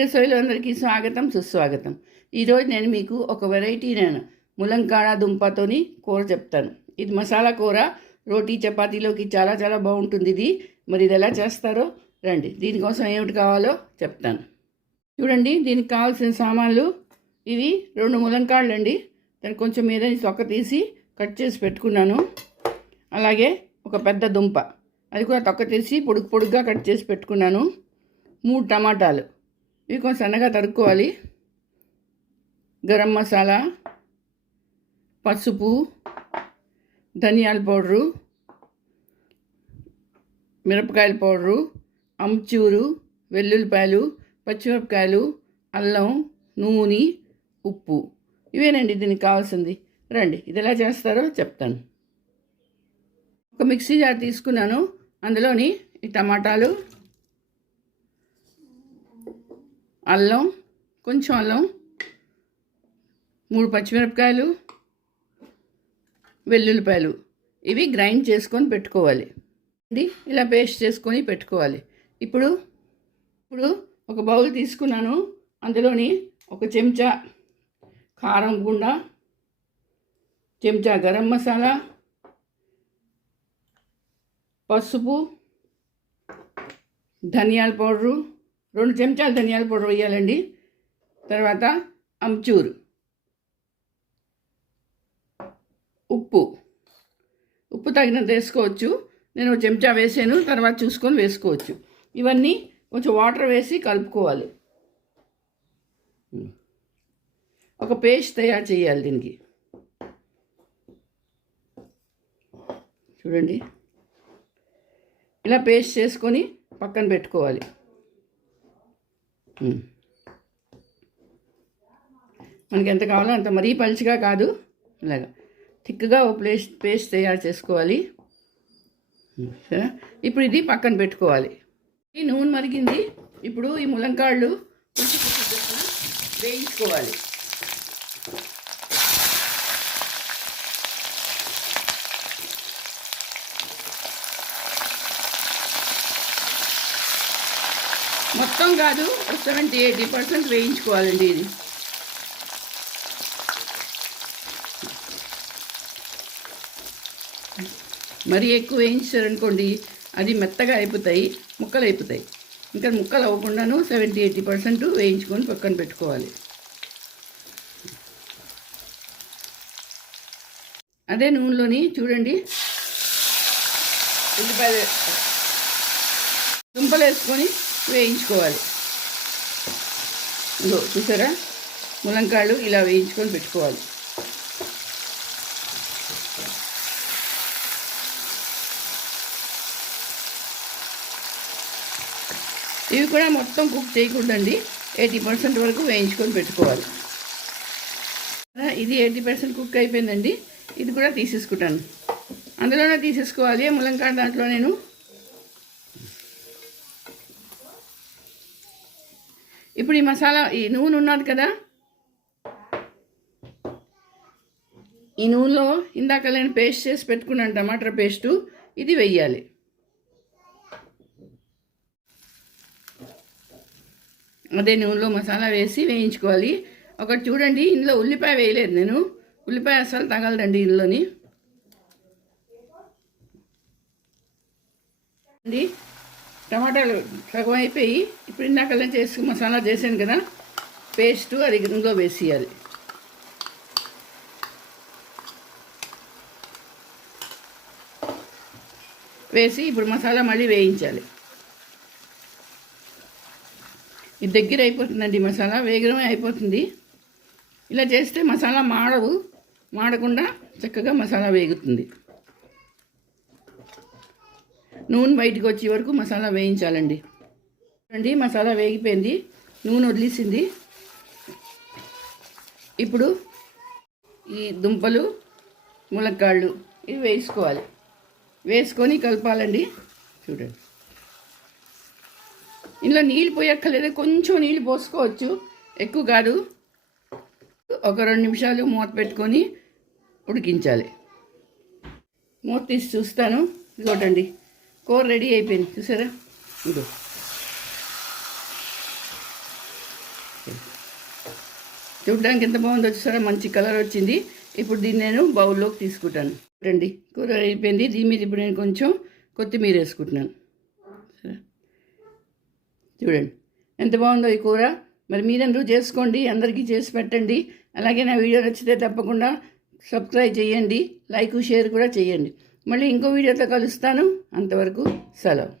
రసోయిలో అందరికీ స్వాగతం సుస్వాగతం. ఈరోజు నేను మీకు ఒక వెరైటీ ములంకాడ దుంపతోని కూర చెప్తాను. ఇది మసాలా కూర, రోటీ చపాతీలోకి చాలా చాలా బాగుంటుంది ఇది. మరి ఇది ఎలా చేస్తారో రండి. దీనికోసం ఏమిటి కావాలో చెప్తాను. చూడండి, దీనికి కావాల్సిన సామాన్లు ఇవి 2 ములంకాళ్ళు అండి. దానికి కొంచెం మీద తొక్క తీసి కట్ చేసి పెట్టుకున్నాను. అలాగే ఒక పెద్ద దుంప, అది కూడా తొక్క తీసి పొడుగ్గా కట్ చేసి పెట్టుకున్నాను. 3 టమాటాలు, ఇవి కొంచెం సన్నగా తరుక్కోవాలి. గరం మసాలా, పసుపు, ధనియాల పౌడరు, మిరపకాయల పౌడరు, అమ్చూరు, వెల్లుల్లిపాయలు, పచ్చిమిరపకాయలు, అల్లం, నూనె, ఉప్పు. ఇవేనండి దీనికి కావాల్సింది. రండి, ఇది ఎలా చేస్తారో చెప్తాను. ఒక మిక్సీ జార్ తీసుకున్నాను. అందులోని ఈ టమాటాలు, అల్లం, కొంచెం అల్లం, 3 పచ్చిమిరపకాయలు, వెల్లుల్లిపాయలు, ఇవి గ్రైండ్ చేసుకొని పెట్టుకోవాలి. ఇలా పేస్ట్ చేసుకొని పెట్టుకోవాలి. ఇప్పుడు ఒక బౌల్ తీసుకున్నాను. అందులోని 1 చెంచా కారం గుండ, చెంచా గరం మసాలా, పసుపు, ధనియాల పౌడరు, 2 చెంచాలు ధనియాల పౌడర్ వేయాలండి. తర్వాత అమ్చూరు, ఉప్పు తగినంత వేసుకోవచ్చు. నేను 1 చెంచా వేసాను, తర్వాత చూసుకొని వేసుకోవచ్చు. ఇవన్నీ కొంచెం వాటర్ వేసి కలుపుకోవాలి. ఒక పేస్ట్ తయారు చేయాలి దీనికి. చూడండి, ఇలా పేస్ట్ చేసుకొని పక్కన పెట్టుకోవాలి. మనకి ఎంత కావాలో అంత, మరీ పలుచగా కాదు, ఇలాగా థిక్గా ఒక పేస్ట్ తయారు చేసుకోవాలి. ఇప్పుడు ఇది పక్కన పెట్టుకోవాలి. ఈ నూనె మరిగింది. ఇప్పుడు ఈ ములంకాళ్ళు వేయించుకోవాలి. మొత్తం కాదు, 70-80% వేయించుకోవాలండి ఇది. మరీ ఎక్కువ వేయించారనుకోండి అది మెత్తగా అయిపోతాయి, ముక్కలు అయిపోతాయి. ఇంకా ముక్కలు అవ్వకుండాను 70-80% వేయించుకొని పక్కన పెట్టుకోవాలి. అదే నూనెలోని చూడండి, ఉల్లిపాయలు, దుంపలు వేసుకొని వేయించుకోవాలి. ఇదో చూసారా, ములంకాళ్ళు ఇలా వేయించుకొని పెట్టుకోవాలి. ఇవి కూడా మొత్తం కుక్ చేయకూడదండి, 80% వరకు వేయించుకొని పెట్టుకోవాలి. ఇది 80% కుక్ అయిపోయిందండి. ఇది కూడా తీసేసుకుంటాను. అందులోనే తీసేసుకోవాలి ములంకాడ. దాంట్లో నేను ఇప్పుడు ఈ మసాలా, ఈ నూనె ఉన్నది కదా, ఈ నూనెలో ఇందాక నేను పేస్ట్ చేసి పెట్టుకున్నాను టమాటా పేస్టు, ఇది వెయ్యాలి. అదే నూనెలో మసాలా వేసి వేయించుకోవాలి. ఒకటి చూడండి, ఇందులో ఉల్లిపాయ వేయలేదు నేను. ఉల్లిపాయ అసలు తగలదండి ఇందులోని. టమాటాలు సగం అయిపోయి, ఇప్పుడు ఇందాక చేసి మసాలా చేశాను కదా పేస్టు, అది ఇందులో వేసేయాలి. వేసి ఇప్పుడు మసాలా మళ్ళీ వేయించాలి. ఇది దగ్గర అయిపోతుందండి, మసాలా వేగమే అయిపోతుంది. ఇలా చేస్తే మసాలా మాడకుండా చక్కగా మసాలా వేగుతుంది. నూనె బయటకు వచ్చే వరకు మసాలా వేయించాలండి. చూడండి, మసాలా వేగిపోయింది, నూనె వదిలేసింది. ఇప్పుడు ఈ దుంపలు, ములక్కాళ్ళు ఇవి వేసుకోవాలి. వేసుకొని కలపాలండి. చూడండి, ఇందులో నీళ్ళు పోయక్కర్లేదు, కొంచెం నీళ్ళు పోసుకోవచ్చు, ఎక్కువ కాదు. ఒక 2 నిమిషాలు మూత పెట్టుకొని ఉడికించాలి. మూత తీసి చూస్తాను. చూడండి, కూర రెడీ అయిపోయింది. చూసారా, ఇదో చూడడానికి ఎంత బాగుందో చూసారా, మంచి కలర్ వచ్చింది. ఇప్పుడు దీన్ని నేను బౌల్లోకి తీసుకుంటాను. రండి, కూర అయిపోయింది. దీని మీద ఇప్పుడు నేను కొంచెం కొత్తిమీర వేసుకుంటున్నాను. చూడండి ఎంత బాగుందో ఈ కూర. మరి మీరందరూ చేసుకోండి, అందరికీ చేసి పెట్టండి. అలాగే నా వీడియో నచ్చితే తప్పకుండా సబ్స్క్రైబ్ చేయండి, లైక్ షేర్ కూడా చేయండి. మళ్ళీ ఇంకో వీడియోతో కలుస్తాను. అంతవరకు సెలవు.